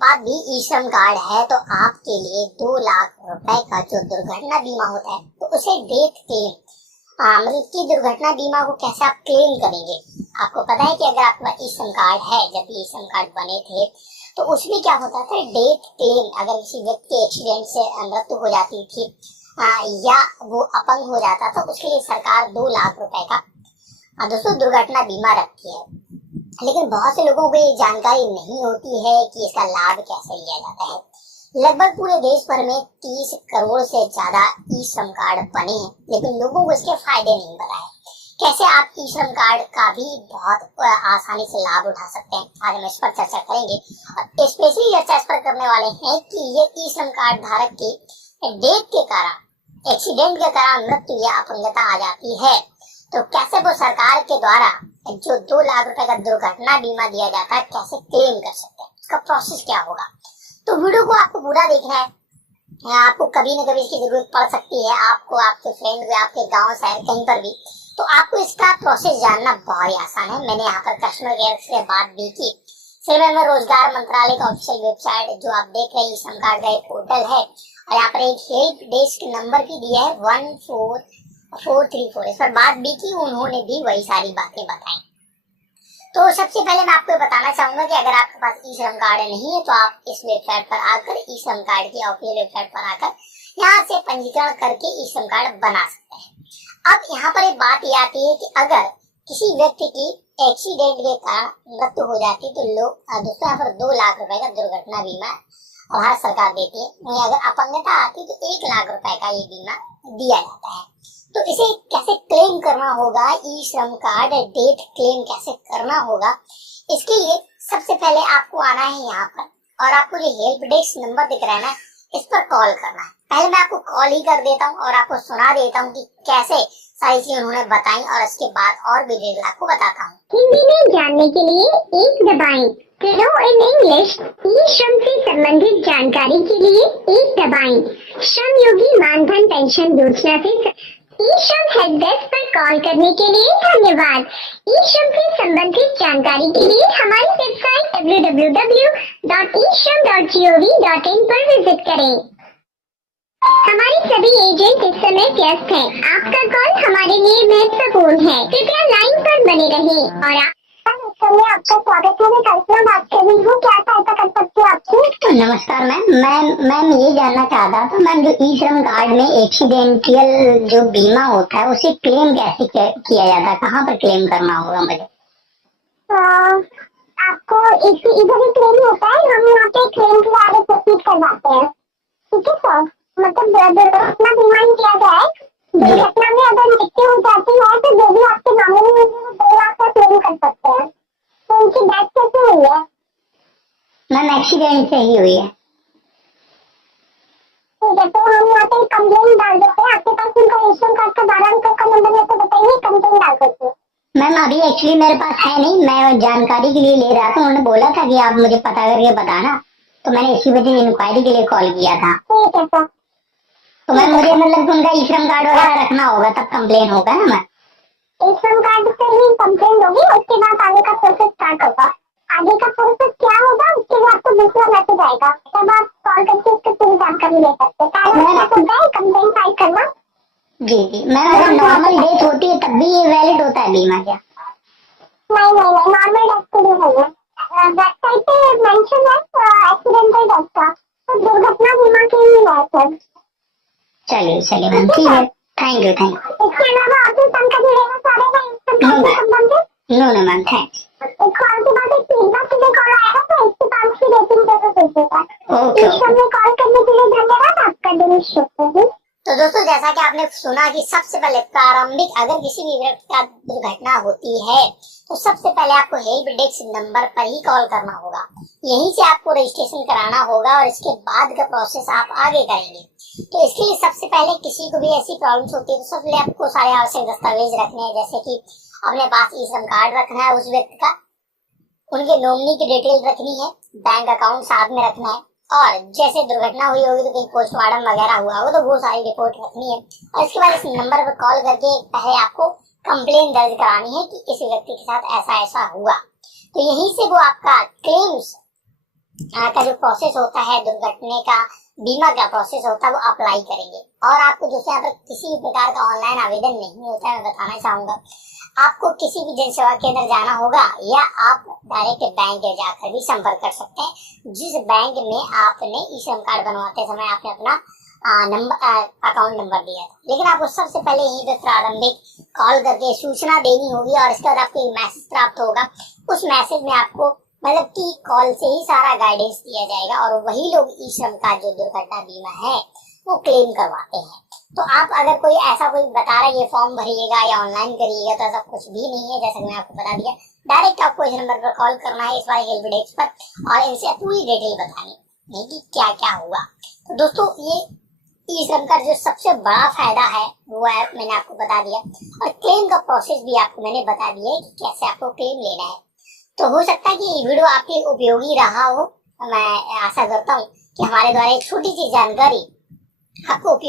बाद भी ई श्रम कार्ड है तो आपके लिए 2 लाख रुपए का जो दुर्घटना बीमा होता है, तो उसे डेथ क्लेम, मतलब की दुर्घटना बीमा को कैसे आप क्लेम करेंगे। आपको पता है कि अगर आपका ई श्रम कार्ड है, जब ई श्रम कार्ड बने थे तो उसमें क्या होता था, डेथ क्लेम, अगर किसी व्यक्ति के एक्सीडेंट से मृत्यु हो जाती थी या वो अपंग हो जाता था, उसके लिए सरकार 2 लाख रुपए का दोस्तों दुर्घटना बीमा रखती है। लेकिन बहुत से लोगों को ये जानकारी नहीं होती है कि इसका लाभ कैसे लिया जाता है। लगभग पूरे देश भर में 30 करोड़ से ज्यादा ई श्रम कार्ड बने हैं, लेकिन लोगों को इसके फायदे नहीं पता है। कैसे आप ई श्रम कार्ड का भी बहुत आसानी से लाभ उठा सकते हैं, आज हम इस पर चर्चा करेंगे। और स्पेशली चर्चा इस पर करने वाले हैं कि ये ई श्रम कार्ड धारक की डेथ के कारण, एक्सीडेंट के कारण मृत्यु या अपंगता आ जाती है, तो कैसे वो सरकार के द्वारा जो 2 लाख रुपए का दुर्घटना बीमा दिया जाता है कैसे क्लेम कर सकते हैं, उसका प्रोसेस क्या होगा। तो वीडियो को आपको पूरा देखना है, आपको कभी न कभी इसकी जरूरत पड़ सकती है, आपको, आपके फ्रेंड को, आपके गांव शहर कहीं पर भी, तो आपको इसका प्रोसेस जानना बहुत ही आसान है। मैंने यहाँ पर कस्टमर केयर से बात भी की। सिर्फ में रोजगार मंत्रालय का ऑफिशियल वेबसाइट जो आप देख रहे हैं, श्रम कार्ड का एक पोर्टल है, और यहाँ पर एक हेल्प डेस्क नंबर भी दिया है 14434। इस पर बात भी की, उन्होंने भी वही सारी बातें बताई। तो सबसे पहले मैं आपको बताना चाहूंगा कि अगर आपके पास ई श्रम कार्ड नहीं है तो आप इस वेबसाइट पर आकर, ई श्रम कार्ड की ऑफिशियल वेबसाइट पर आकर यहाँ से पंजीकरण करके ई श्रम कार्ड बना सकते हैं। अब यहाँ पर एक बात ये आती है कि अगर किसी व्यक्ति की एक्सीडेंट के कारण मृत्यु हो जाती है तो लोग दोस्तों यहाँ पर 2 लाख रुपए का दुर्घटना बीमा भारत सरकार देती है। वहीं अगर अपंगता आती है तो 1 लाख रुपए का ये बीमा दिया जाता है। तो इसे कैसे क्लेम करना होगा, ई श्रम कार्ड डेथ क्लेम कैसे करना होगा, इसके लिए सबसे पहले आपको आना है यहाँ पर और आपको जो हेल्प डेस्क नंबर दिख रहा है ना, इस पर कॉल करना है। पहले मैं आपको कॉल ही कर देता हूँ और आपको सुना देता हूँ कि कैसे सारी चीजें उन्होंने बताई और इसके बाद और भी डिटेल आपको बताता हूँ। हिंदी में जानने के लिए 1 दबाएं। नो इन इंग्लिश, ई श्रम से संबंधित जानकारी के लिए 1 दबाएं। श्रम योगी मानधन पेंशन योजना से ई श्रम हेल्प डेस्क पर कॉल करने के लिए धन्यवाद। ई श्रम से संबंधित जानकारी के लिए हमारी वेबसाइट www.ishram.gov.in पर विजिट करें। हमारे सभी एजेंट इस समय व्यस्त हैं। आपका कॉल हमारे लिए महत्वपूर्ण है, कृपया लाइन पर बने रहें। और आपका स्वागत है। मैं कल्पना बात कर रही हूँ, क्या सहायता कर सकती हूँ आपकी? नमस्कार मैम ये जानना चाहता था मैम, जो ई श्रम कार्ड में एक्सीडेंटल जो बीमा होता है उसे क्लेम कैसे किया जाता है, कहाँ पर क्लेम करना होगा मुझे? आपको इधर ही क्लेम होता है, हम यहाँ पे क्लेम के बारे में प्रोसीड करवाते हैं। ठीक है सर, मतलब दुर्घटना बीमा ही किया जाए। दुर्घटना में अगर मृत्यु हो जाती है तो जो भी आपके मामले में 2 लाख का क्लेम कर सकते हैं। तो उनकी डेथ कैसे हुई है? मैम एक्सीडेंट से ही हुई है। ठीक है, तो हम यहाँ पे कंप्लेन डाल देते हैं। आपके पास उनका रेशन कार्ड का 12 अंक का नंबर है तो बताइए, कंप्लेन डाल देते हैं। मैम अभी एक्चुअली मेरे पास है नहीं, मैं जानकारी के लिए ले रहा था, उन्होंने बोला था कि आप मुझे पता करके बताना, तो मैंने इसी वजह से इंक्वायरी के लिए कॉल किया था। ठीक है सर। तो मैम मुझे मतलब उनका ई श्रम कार्ड वगैरह रखना होगा तब कंप्लेन होगा ना मैम? ई श्रम कार्ड से ही कंप्लेन होगी, उसके बाद आगे का प्रोसेस स्टार्ट होगा। आगे का प्रोसेस क्या होगा उसके लिए आपको दूसरा मैसेज आएगा, तब आप कॉल करके उसकी पूरी जानकारी ले सकते हैं। कंप्लेन फाइल करना। जी मैम, अगर नॉर्मल डेथ होती है तब भी ये वैलिड होता है बीमा क्या? नहीं, नॉर्मल डेथ के लिए नहीं है। वेबसाइट पे मेंशन है एक्सीडेंटल डेथ का, तो दुर्घटना बीमा के लिए है सर। चलिए मैम, ठीक है, थैंक यू। इसके अलावा आपके जानकारी लेना चाह रहे हैं संबंधित? No ma'am, thanks. कॉल के बाद एक फीडबैक के लिए कॉल आएगा तो 1 से 5 की रेटिंग जरूर दीजिएगा। ओके। कॉल करने के लिए धन्यवाद, आपका दिन शुभ हो। तो दोस्तों जैसा कि आपने सुना कि सबसे पहले प्रारंभिक अगर किसी भी व्यक्ति का दुर्घटना होती है तो सबसे पहले आपको हेल्प डेस्क नंबर पर ही कॉल करना होगा, यहीं से आपको रजिस्ट्रेशन कराना होगा और इसके बाद का प्रोसेस आप आगे करेंगे। तो इसके लिए सबसे पहले किसी को भी ऐसी प्रॉब्लम्स होती है तो सबसे पहले आपको सारे आवश्यक दस्तावेज रखने हैं, जैसे कि अपने पास ई श्रम कार्ड रखना है उस व्यक्ति का, उनके नॉमिनी की डिटेल रखनी है, बैंक अकाउंट साथ में रखना है, और जैसे दुर्घटना हुई होगी तो कहीं पोस्टमार्टम वगैरह हुआ हो तो वो सारी रिपोर्ट रखनी है। और इसके बाद इस नंबर पर कॉल करके पहले आपको कंप्लेन दर्ज करानी है कि इस व्यक्ति के साथ ऐसा हुआ, तो यहीं से वो आपका क्लेम्स का जो प्रोसेस होता है, दुर्घटना का बीमा का प्रोसेस होता है, वो अप्लाई करेंगे। और आपको दोस्तों यहाँ पर किसी भी प्रकार का ऑनलाइन आवेदन नहीं होता है, मैं बताना चाहूंगा। आपको किसी भी जन सेवा केंद्र जाना होगा या आप डायरेक्ट बैंक जाकर भी संपर्क कर सकते हैं। जिस बैंक में आपने ई श्रम कार्ड बनवाते समय आपने अपना अकाउंट नंबर दिया था, लेकिन आपको सबसे पहले यहीं पे प्रारंभिक कॉल करके सूचना देनी होगी और इसके बाद आपको मैसेज प्राप्त होगा। उस मैसेज में आपको मतलब कि कॉल से ही सारा गाइडेंस दिया जाएगा और वही लोग ई श्रम का जो दुर्घटना बीमा है वो क्लेम करवाते हैं। तो आप अगर कोई ऐसा कोई बता रहा है ये फॉर्म भरिएगा या ऑनलाइन करिएगा, तो ऐसा कुछ भी नहीं है। जैसा कि मैं आपको बता दिया, डायरेक्ट आपको इस नंबर पर कॉल करना है, इस बार हेल्प डेस्क पर, और इनसे पूरी डिटेल बतानी है कि क्या क्या हुआ। तो दोस्तों ये ई श्रम का जो सबसे बड़ा फायदा है वो है, मैंने आपको बता दिया, और क्लेम का प्रोसेस भी आपको मैंने बता दिया है कि कैसे आपको क्लेम लेना है। तो हो सकता है कि ये वीडियो आपके उपयोगी रहा हो। मैं आशा करता हूँ कि हमारे द्वारा एक छोटी सी जानकारी आपको उपयोग